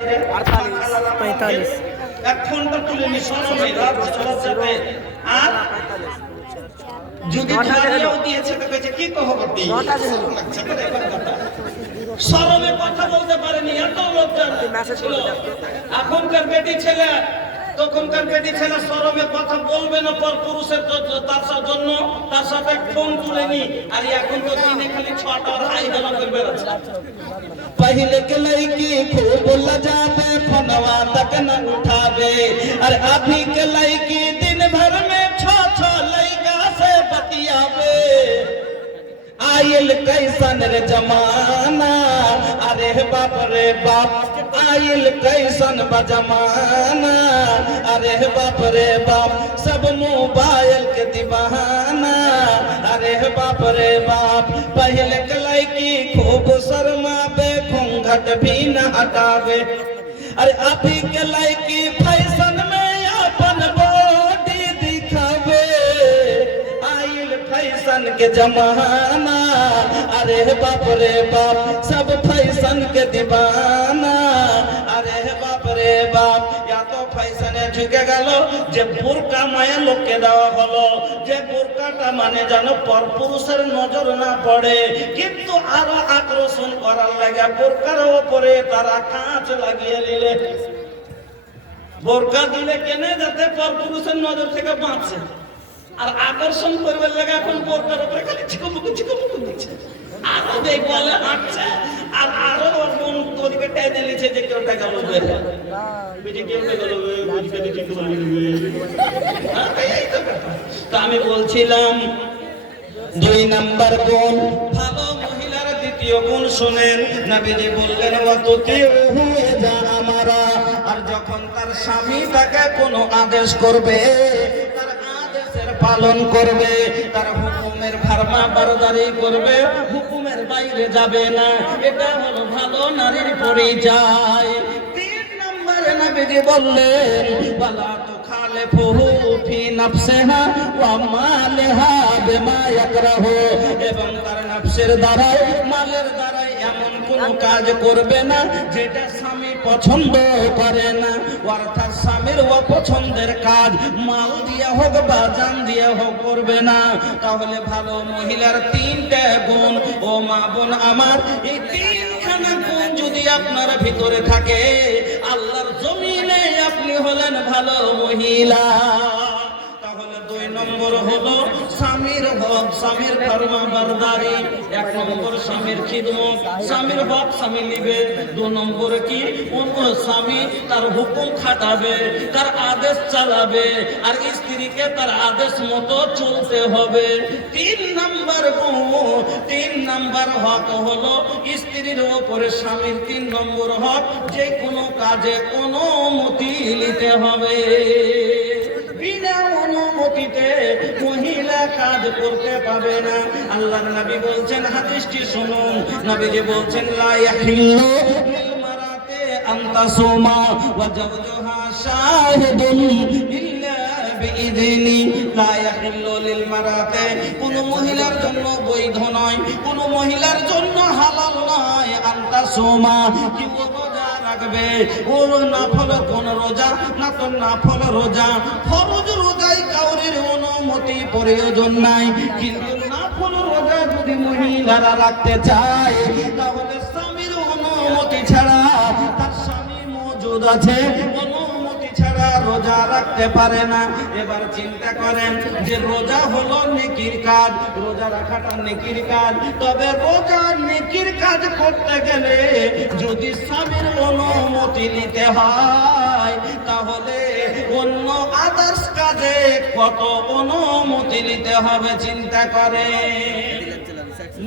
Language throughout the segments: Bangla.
45 এক ঘন্টা তুলে নিঃসরণে রাজ্যে আর যদি ধরিয়াও দিয়েছে তো কইছে কি কহবতি শরমে কথা বলতে পারেনি এত লজ্জা ছিল। এখনকার বেটি ছেলে তখনকার বেটি ছেলে শরমে কথা বলবে না পর পুরুষের তার জন্য তার সাথে ফোন তুলে নি আর এখন তো দিনে খালি 6টা আর হাই হেলো করে বেড়াচ্ছে। पहले के लड़की खूब लजावे फोनवा तक न उठावे और अभी के लड़की दिन भर में छ लड़का से बतियावे। आयल कैसन रे जमाना अरे बाप रे बाप आयल कैसन बजमाना अरे बाप रे बाप सब मोबाइल के दीवाना अरे बाप रे बाप। पहले के लड़की खूब शर्मावे घूंघट भी न हटावे अरे अभी के लड़की फैशन में अपन बॉडी दिखावे। आइल फैशन के जमाना अरे बाप रे बाप सब फैशन के दीवाना अरे बाप रे बाप। या तो फैशने ঢুকে গেল যে বোরকা মায়া লোককে দেওয়া হলো যে বোরকাটা মানে যেন পরপুরুষের নজর না পড়ে কিন্তু আরো আকর্ষণ করার লাগে বোরকার উপরে তারা কাঁচ লাগিয়ে নিলে বোরকা দিলে কেনে যাতে পরপুরুষের নজর থেকে বাঁচে আর আকর্ষণ করবে লাগে এখন বোরকার উপরে খালি চিকমুকু দিচ্ছে আরো দেখ বলে হাঁটছে আর আরো ওর মন তোদিকে টেনে নিচ্ছে যে কেউ টাকা বলবে তা আমি বলছিলাম 2 নাম্বার গুণ ভালো মহিলার দ্বিতীয় গুণ শুনেন নবীজি বললেন ওয়াতুতি হয়ে যা আমারা। আর যখন তার স্বামী তাকে কোনো আদেশ করবে তার আদেশের পালন করবে তার হুকুমের ফরমা বরদারি করবে হুকুমের বাইরে যাবে না এটা হলো ভালো নারীর পরিচয়। 3 নম্বরে নবীজি বললেন ওয়ালা তুখালিফুহু ফি নাফসিহা ওয়া মালিহা বিমা ইয়াকরাহু এবং তার নফসের দ্বারা মালের দ্বারা এমন কোন কাজ করবে না যেটা স্বামী পছন্দ করে না অর্থাৎ স্বামীর অপছন্দের কাজ মাল দিয়ে হোক বা জান দিয়ে হোক করবে না। তাহলে ভালো মহিলার 3টে গুণ ও মা বোন আমার এই 3খানা গুণ যদি আপনার ভিতরে থাকে আল্লাহর জমিনে আপনি হলেন ভালো মহিলা। তাহলে 2 নম্বর হলো স্বামীর হক স্বামীর ফরমা বরদারি। 1 নম্বর স্বামীর খিদমত স্বামীর হক স্বামী নিবে। 2 নম্বর কি অন্য স্বামী তার হুকুম খাটাবে তার আদেশ চালাবে আর স্ত্রীকে তার আদেশ মতো চলতে হবে। 3 নম্বর গুণ 3 নম্বর হক হলো স্ত্রীর উপরে স্বামীর 3 নম্বর হক যে কোনো কাজে অনুমতি নিতে হবে। বিনা অনুমতিতে মহিলা কাজ করতে পাবে না। আল্লাহর নবী বলছেন হাদিসটি শুনুন নবীজি বলছেন লা ইয়াহিল্লু লিল মারাতি আন তাসুমা ওয়া জাওজুহা শাহিদুন ইল্লা বিইذনি। লা ইয়াহিল্লু লিল মারাতি কোন মহিলার জন্য বৈধ নয় কোন মহিলার জন্য হালাল নয় আন তাসুমা কি রোজা রাখবে ওর নফল কোন রোজা না তো নফল রোজা ফরজ রোজায় কাউরির অনুমতি প্রয়োজন নাই কিন্তু নফল রোজা যদি মহিলারা রাখতে চায় তাহলে স্বামীর অনুমতি ছাড়া তার স্বামী মওজুদ আছে অনুমতি ছাড়া রোজা রাখতে পারে না। এবার চিন্তা করেন যে রোজা হলো নেকির কাজ রোজা রাখাটা নেকির কাজ তবে রোজা নেকির কাজ করতে গেলে যদি স্বামীর অনুমতি নিতে হয় তাহলে অন্য আদার্স কাজে কত অনুমতি নিতে হবে চিন্তা করে।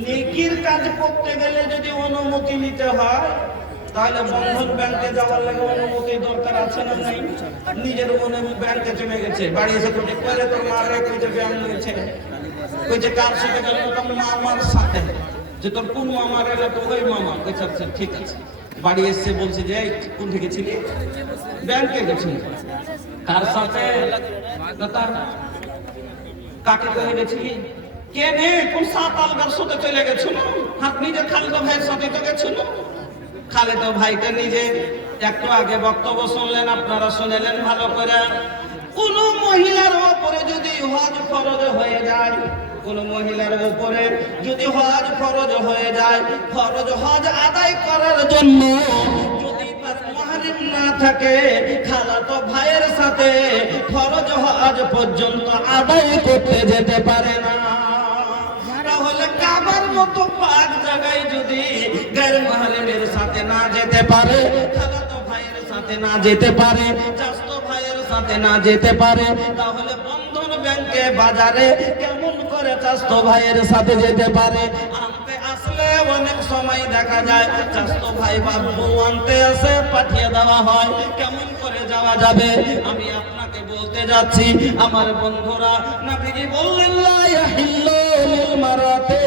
নেকির কাজ করতে গেলে যদি অনুমতি নিতে হয় তাহলে বন্ধন ব্যাংকে যাওয়ার লাগে অনুমতি দরকার আছে না নাই? নিজের মনে ব্যাংকে চলে গেছে বাড়ি এসে কোটি করে তোর মা রে কইতে ব্যাংক নিয়েছে কইতে কার সাথে গেল তোর মামার সাথে যে তোর কোন মামা রে তো ওই মামা কইছে আচ্ছা ঠিক আছে বাড়ি এসে বলছে যে কোন থেকে ছিলি ব্যাংকে গেছিলি কার সাথে তার কাকে কই গেছিলি কে নে কোন সাত আলগার সাথে চলে গেছিল হাত নিজে খালিদ ভাইয়ের সাথে তো গেছিল খালিদ ভাইটা নিজে একটু আগে বক্তব্য শুনলেন, আপনারা শুনলেন ভালো করে। কোন মহিলার উপরে যদি হজ ফরজ হয়ে যায়, কোন মহিলার উপরে যদি হজ ফরজ হয়ে যায়, ফরজ হজ আদায় করার জন্য যদি তার মাহরিম না থাকে, খালাতো ভাইয়ের সাথে ফরজ হজ পর্যন্ত আদায় করতে যেতে পারে না। তাহলে কাবার মতো পাক জায়গায় যদি গায়ের মাহরিমের সাথে না যেতে পারে, খালাতো ভাইয়ের সাথে না যেতে পারে, চাচতো ভাইয়ের সাথে না যেতে পারে, তাহলে বন্ধন ব্যাংকে বাজারে কেমন করে চাচতো ভাইয়ের সাথে যেতে পারে? আনতে আসলে অনেক সময় দেখা যায় চাচতো ভাই বাবু আনতে আসে, পাঠিয়ে দেওয়া হয়, কেমন করে যাওয়া যাবে? আমি আপনাকে বলতে যাচ্ছি আমার বন্ধুরা, নবীজি বললেন লা ইয়াহিল্লু লিল মারাতি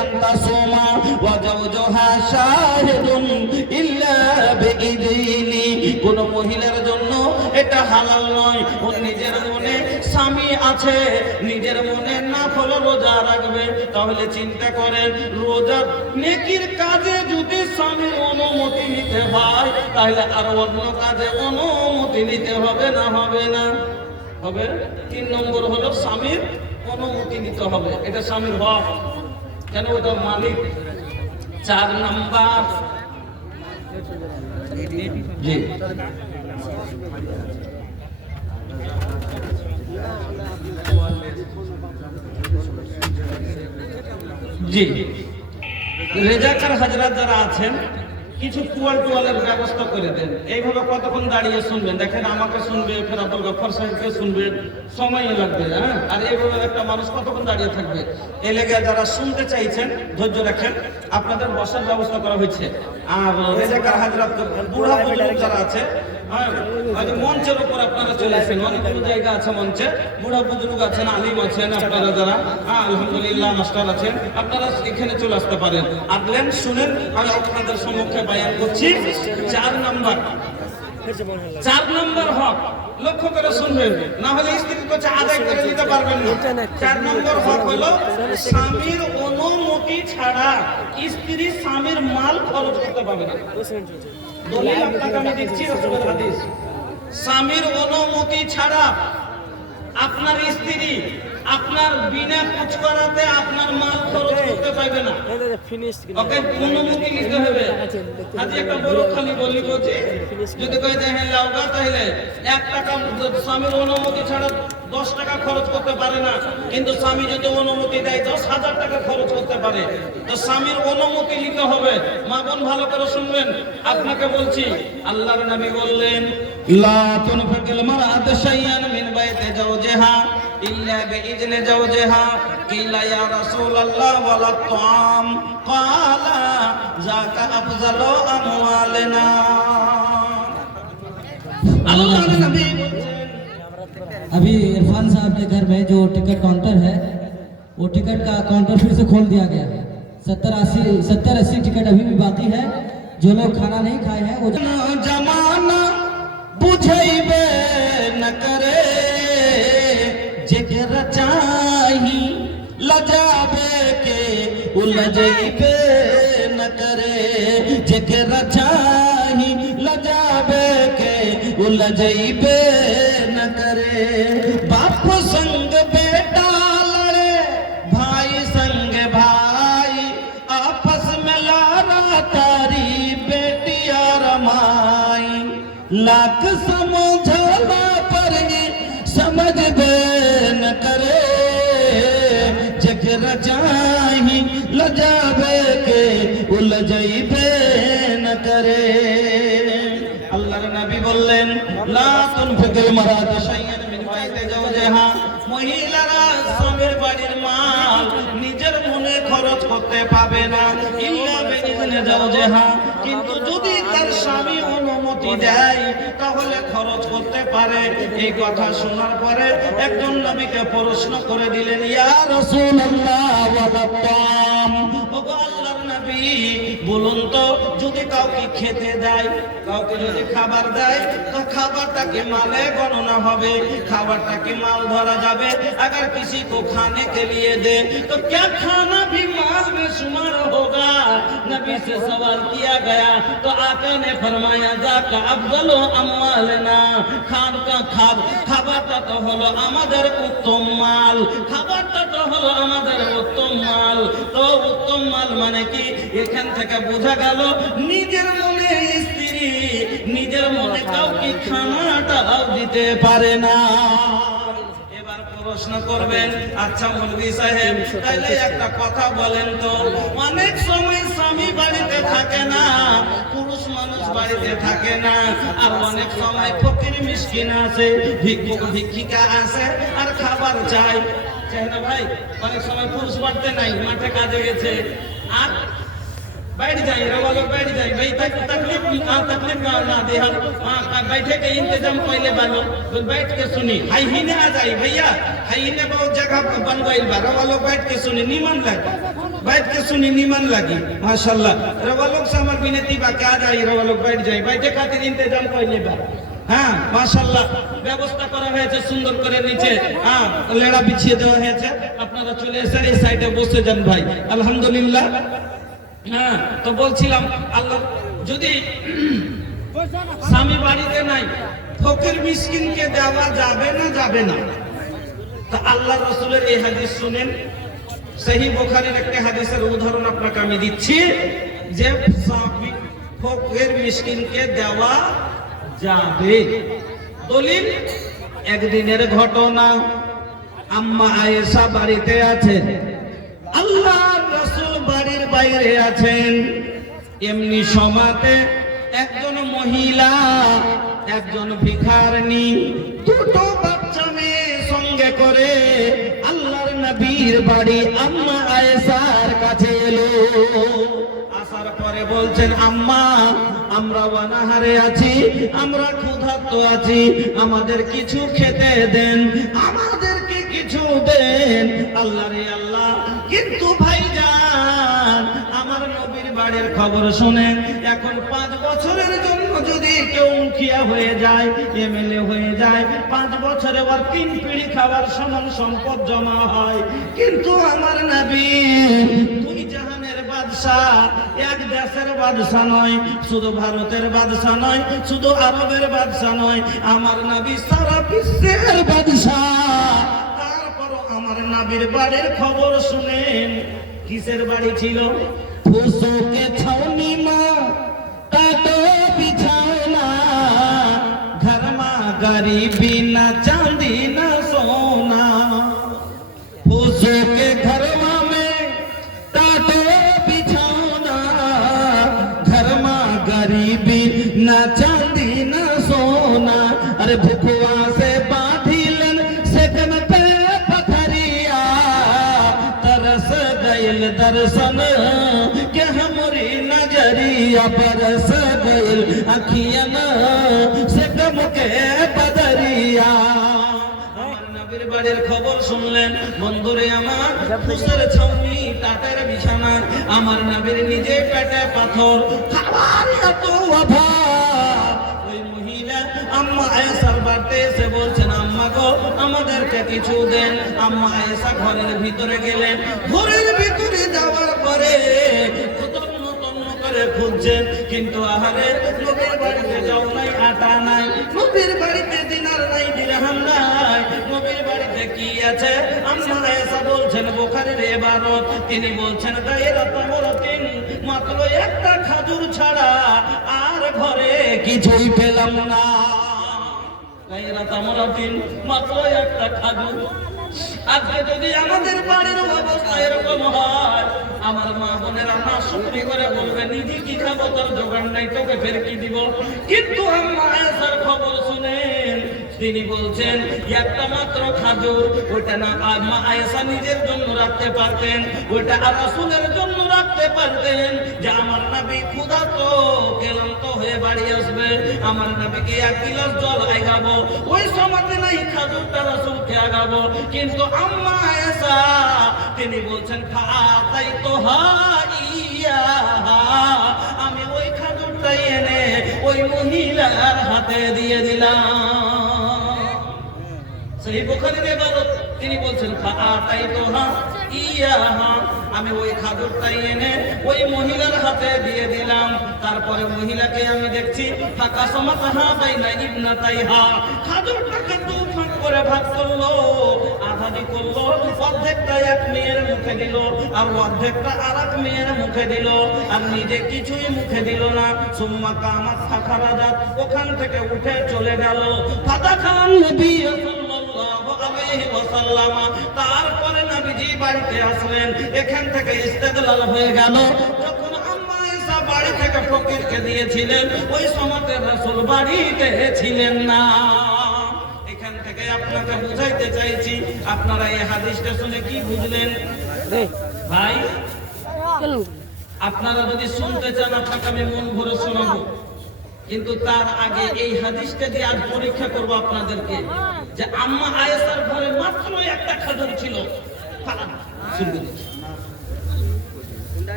আন তাসুমা ওয়া যাওজুহা শাহিদুন ইল্লা বিইযনি। কোন মহিলার জন্য এটা হালাল নয়, ও নিজের মনে স্বামী আছে, নিজের মনে নফল রোজা রাখবে। তাহলে চিন্তা করেন, রোজা নেকির কাজে যদি স্বামীর অনুমতি নিতে হয়, তাহলে আর অন্য কাজে অনুমতি নিতে হবে না? হবে না? হবে। 3 নম্বর হলো স্বামীর অনুমতি নিতে হবে, এটা স্বামীর হক, কেন ওটা মালিক। 4 নাম্বার, জি জি রেজাকার হাজরাত যারা আছেন, কিছু টোয়ালের ব্যবস্থা করে দেন। এইভাবে কতক্ষণ দাঁড়িয়ে শুনবেন? দেখেন, আমাকে শুনবে, ফের আব্দুল গফফার সাহেবকে শুনবে, সময় লাগবে। হ্যাঁ, আর এইভাবে একটা মানুষ কতক্ষণ দাঁড়িয়ে থাকবে? এই লেগে যারা শুনতে চাইছেন ধৈর্য রাখেন, আপনাদের বসার ব্যবস্থা করা হয়েছে। আর রেজাকার হাজরাত বুড়া বুজুর্গ যারা আছে, মঞ্চের উপর আপনারা চলে আসেন, অনেকগুলো জায়গা আছে মঞ্চে, বুড়া বুজুর্গ আছেন, আলিম আছেন, আপনারা যারা আলহামদুলিল্লাহ মাস্টার আছেন, আপনারা এখানে চলে আসতে পারেন। আসলেন, শুনেন, আমি আপনাদের সম্মুখে বয়ান করছি। 4 নম্বর হক, লক্ষ্য করে শুনবেন, না হলে স্ত্রীর কাছে আদায় করে নিতে পারবেন না। 4 নম্বর হক হলো স্বামীর অনুমতি ছাড়া স্ত্রী স্বামীর মাল খরচ করতে পারবে না। দলিল আপনাকে আমি দিচ্ছি, রাসূলের হাদিস। স্বামীর অনুমতি ছাড়া আপনার স্ত্রী আপনার বিনা কুচ করাতে আপনার মাল খরচ করতে পারবে না। ওকে অনুমতি নিতে হবে। আজ একটা বড় খালি বলি বলছি, যদি কয়ে যে হ্যাঁ লাউগা, তাহলে 1 টাকা স্বামীর অনুমতি ছাড়া 10 টাকা খরচ করতে পারে না। কিন্তু স্বামী যদি অনুমতি দেয় 10,000 টাকা খরচ করতে পারে। তো স্বামীর অনুমতি নিতে হবে। মা বোন ভালো করে শুনবেন, আপনাকে বলছি, আল্লাহর নবী বললেন লা তুনফিকুল মারআতু শাইআন মিন বাইতি যাওজিহা ইল্লা বিইজনি যাওজিহা। কিলা ইয়া রাসূলুল্লাহ ওয়ালা তুআম, ক্বালা যাকা আফযালু আমওয়ালিনা। আল্লাহর নবী अभी इरफान साहब के घर में जो टिकट काउंटर है, वो टिकट का काउंटर फिर से खोल दिया गया है। 70-80 टिकट अभी भी बाकी है। जो लोग खाना नहीं खाए हैं वो जमाना बुझैबे न करे, जेकरा चाही लजाबे के उलझैबे न करे, जेकरा चाही लजाबे के उलझैबे न करे। बाप संग बेटा लड़े, भाई संग भाई, आपस में लारा तारी बेटिया रमाई। लाख समझला पर ही समझ बे न करे, जगरा चाही लजाबे के उलझैबे न करे। আল্লাহর নবী বললেন লা তুনফিকুল মারআতু শাইআন মিন বাইতি যাওজিহা। মহিলারা স্বামীর বাড়ির মাল নিজের মনে খরচ করতে পাবে না, ইল্লা বিইজনি যাওজিহা। কিন্তু যদি তার স্বামী অনুমতি দেয় তাহলে খরচ করতে পারে। এই কথা শোনার পরে একজন নবীকে প্রশ্ন করে দিলেন, ইয়া রাসূলুল্লাহ ওয়ালা তাম, ওগো আল্লাহর নবী, নবী বলুন তো, যদি কাউকে খেতে দেয়, কাউকে যদি খাবার দেয়, তো খাবারটাকে মালে গণনা হবে, খাবারটাকে মাল ধরা যাবে। अगर किसी को खाने के लिए दे तो क्या खाना भी माल में शुमार होगा? नबी से सवाल किया गया तो आका ने फरमाया जाका अफजल अम्मालना, खान का খাবারটা তো হলো আমাদের উত্তম মাল, খাবারটা তো হলো আমাদের উত্তম মাল। তো উত্তম মাল মানে কি? এখান থেকে বোঝা গেল নিজের মনে স্ত্রী নিজের মনে কাউকে খানাটাও দিতে পারে না। এবার প্রশ্ন করবেন, আচ্ছা মৌলভী সাহেব তাইলে একটা কথা বলেন তো, অনেক সময় স্বামী বাড়িতে থাকে না, পুরুষ মানুষ বাড়িতে থাকে না, আর অনেক সময় ফকির মিসকিন আছে, ভিক্ষুক ভিক্ষিকা আছে আর খাবার চাই, চাই না ভাই? অনেক সময় পুরুষ বাড়িতে নাই, মাঠে কাজে গেছে, আর बैठ जाइए रवा लोग बैठ जाइए भाई, तकलीफ ना दे, हम बैठे के इंतजाम पहले बालो बैठ के सुनी, हाई ही ने आ जाइए भैया, हाई ने बहुत जगह बन गई बा, रवा लोग बैठ के सुनी, नीमन लगी, बैठ के सुनी नीमन लगी माशाल्लाह। रवा लोग से हमार विनती बा क्या जाइए, रवा लोग बैठ जाइए, बैठे खातिर इंतजाम पहले बा। হ্যাঁ মাশাআল্লাহ ব্যবস্থা করা হয়েছে সুন্দর করে, নিচে হ্যাঁ লেড়া বিছিয়ে দেওয়া হয়েছে, আপনারা চলে এসে এই সাইডে বসে যান ভাই, আলহামদুলিল্লাহ। হ্যাঁ তো বলছিলাম, আল্লাহ যদি স্বামী বাড়িতে নাই, ফকির মিসকিনকে দেওয়া যাবে না, যাবে না? তো আল্লাহ রাসূলের এই হাদিস শুনেন, সহিহ বুখারীর একটা হাদিসের উদাহরণ আপনাকে আমি দিচ্ছি, যে ফকির মিসকিনকে দেওয়া যাবে। দলিল একদিনের ঘটনা, আম্মা আয়েশা বাড়িতে আছেন, আল্লাহর রাসূল বাড়ির বাইরে আছেন, এমনি সময়তে একজন মহিলা, একজন ভিখারিনী, দুটো বাচ্চা মেয়ে সঙ্গে করে আল্লাহর নবীর বাড়ি আম্মা আয়েশার কাছে এলো। আসার পরে বলছেন, আম্মা আমরা অনাহারে আছি, আমরা ক্ষুধার্ত আছি, আমাদের কিছু খেতে দেন, আমাদেরকে কিছু দেন। আল্লাহ রে আল্লাহ, কিন্তু ভাইজান আমার নবীর বাড়ির খবর শুনেন, এখন 5 বছরের জন্য যদি কেউ মুখিয়া হয়ে যায়, এমএলএ হয়ে যায়, 5 বছরে ওর 3 পিঁড়ি খাবার সমান সম্পদ জমা হয়, কিন্তু আমার নবী দুই জাহানের বাদশা, এক দেশের বাদশা নয়, শুধু ভারতের বাদশা নয়, শুধু আরবের বাদশা নয়, আমার নবী সারা বিশ্বের বাদশা। তারপরও আমার নবীর বাড়ির খবর শুনেন, কিসের বাড়ি ছিল? ফুসুকে ছাউনি মা কাটো বিছানা, ঘর মা গরিবি না চাঁদি না সোনা, ফুসুকে ঘর মা মে কাটো বিছানা, ঘর মা গরিবি না চাঁদি না সোনা। अरे भुखवा से बांधिलन सेकन पे पथरिया, तरस गइल दर्शन के हमरी नजरिया, बरस गइल अखियन से गम के बदरिया। আমার নবীর বাড়ির খবর শুনলেন বন্ধুরে আমার, ফুসের ছাউনি টাটের বিছানা, আমার নবীর নিজে পেটে পাথর, খাবার এত অভাব। ওই মহিলা আম্মা আয়েশার বাড়িতে এসে বলছেন, আম্মা গো আমাদেরকে কিছু দেন। আম্মা আয়েশা ঘরের ভিতরে গেলেন, ঘরের ভিতরে যাওয়ার পরে খুঁজছেন, কিন্তু আহারে নবীর বাড়িতে যাও নাই, আটা নাই, নবীর বাড়িতে দিনার নাই, দিরহাম নাই, নবীর বাড়িতে কি আছে? আম্মা আয়েশা বলছেন বুখারীর ইবারত, তিনি বলছেন গায়রা তামরাতিন, মাত্র একটা খাজুর ছাড়া আর ঘরে কিছুই পেলাম না। গায়রা তামরাতিন, মাত্র একটা খাজুর। আজকে যদি আমাদের বাড়ির অবস্থা এরকম হয়, আমার মা বোনেরা না শুকরি করে বলবে, নিজে কি খাবো, তোর জোগাড় নাই, তোকে ফের কি দিব। কিন্তু আম্মা আয়েশার খবর শুনেন, তিনি বলছেন একটা মাত্র খাজুর, ওটা না আম্মা আয়েশা নিজের জন্য রাখতে পারতেন, ওটা আর রাসূলের জন্য রাখতে পারতেন, যে আমার নবী ক্ষুধার্ত ক্লান্ত হয়ে বাড়ি আসবে, আমার নবীকে 1 গিলাস জল আগাবো, ওই সময়তে নাই খাজুরটা রাসূলকে আগাবো। কিন্তু আম্মা আয়েশা তিনি বলছেন, ফাতাই তো হাই ইয়া, আমি ওই খাজুরটাই এনে ওই মহিলার হাতে দিয়ে দিলাম। সেই বুখারীর ইবারত, তিনি বলছেন ফাআতাইতুহা ইয়াহা, আমি ওই খাজুরটাই এনে ওই মহিলার হাতে দিয়ে দিলাম। তারপরে মহিলাকে আমি দেখছি ফাকাসামাতাহা বাইনা ইবনাতাইহা, খাজুরটাকে দু ভাগ করে ভাগ করলো, আধাদি করলো, অর্ধেকটা এক মেয়ের মুখে দিল আর অর্ধেকটা আরেক মেয়ের মুখে দিল, আর নিজে কিছুই মুখে দিল না। সুম্মা কামাত ফাখারাজাত, ওখান থেকে উঠে চলে গেল। ফাদাখালান নবী সাল্লাল্লাহু আলাইহি ওয়াসাল্লাম, তারপরে নবীজি বাড়িতে আসলেন। এখান থেকে ইস্তেদলাল হয়ে গেল, যখন আম্মা আয়েশা বাড়ি থেকে ফকিরকে দিয়েছিলেন ওই সময়তে রাসূল বাড়িতে ছিলেন না। এখান থেকে আপনাকে বুঝাইতে চাইছি, আপনারা এই হাদিসটা শুনে কি বুঝলেন ভাই? আপনারা যদি শুনতে চান আপনাকে আমি মন ভরে শোনাবো, কিন্তু তার আগে এই হাদিসটা দিয়ে আজ পরীক্ষা করব আপনাদেরকে যে আম্মা আয়েশার ঘরে মাত্র একটা খাজুর ছিল। শুনবে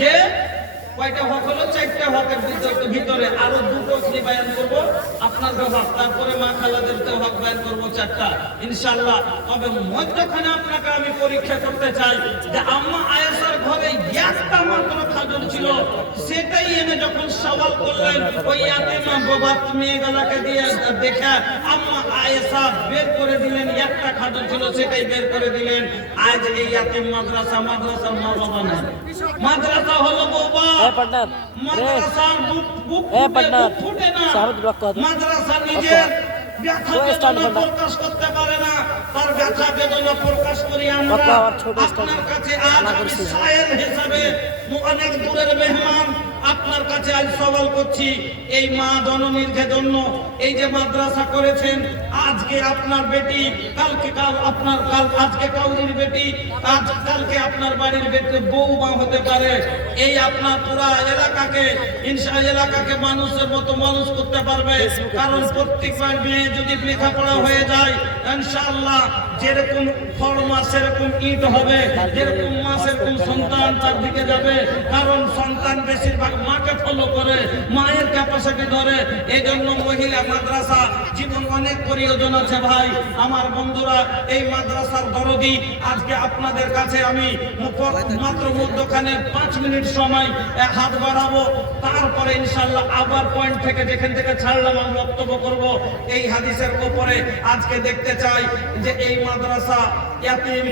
যে কয়টা হক হলো? 4টা হকের ভিতরে আরো 2টো কি বয়ান করব আপনার হক, তারপরে মা খালাদেরকে হক বয়ান করব 4টা ইনশাআল্লাহ। তবে মধ্যখানে আপনাকে আমি পরীক্ষা করতে চাই যে আম্মা আয়েশার ঘরে একটা মাত্র খাজুর ছিল, সেটাই এনে যখন সওয়াল করলেন ওই ইয়াতিমা বাবাত মেয়েগুলোকে দিয়ে দেখে আম্মা আয়েশা বের করে দিলেন, একটা খাজুর ছিল সেটাই বের করে দিলেন। আজ এই ইয়াতিম মাদ্রাসার মা বাবা না, মাদ্রাসা হলো বাবা, মাদ্রাসার বুক ফুটে না, মাদ্রাসা নিজের ব্যথা বেদনা প্রকাশ করতে পারে না, তার ব্যথা বেদনা প্রকাশ করি আমরা আপনার কাছে। আজ আমি শায়ের হিসাবে অনেক দূরের মেহমান আপনার কাছে আজ সওয়াল করছি, এই মা জননীর জন্য এই যে মাদ্রাসা করেছেন, আজকে আপনার বেটি, কালকে আজকে কাউরির বেটি, কালকে আপনার বাড়ির বেটি বউ মা হতে পারে। এই আপনার পুরা এলাকাকে এলাকাকে মানুষের মতো মানুষ করতে পারবে, কারণ প্রত্যেকবার মেয়ে যদি লেখাপড়া হয়ে যায় ইনশাআল্লাহ যেরকম ফর্মা সেরকম ইট হবে, যেরকম মা সেরকম সন্তান তার দিকে যাবে, কারণ সন্তান বেশিরভাগ মাকে ফলো করে, মায়ের ক্যাপাসিটি ধরে। এই জন্য মহিলা মাদ্রাসা জীবন অনেক প্রয়োজন আছে ভাই আমার বন্ধুরা। এই মাদ্রাসার দরদি আজকে আপনাদের কাছে আমি মাত্র মধ্যখানে 5 মিনিট সময় হাত বাড়াবো, তারপরে ইনশাআল্লাহ আবার পয়েন্ট থেকে যেখান থেকে ছাড়লাম আমি বক্তব্য করব। এই হাদিসের উপরে আজকে দেখতে চাই যে এই মাদ্রাসা ইয়াতিম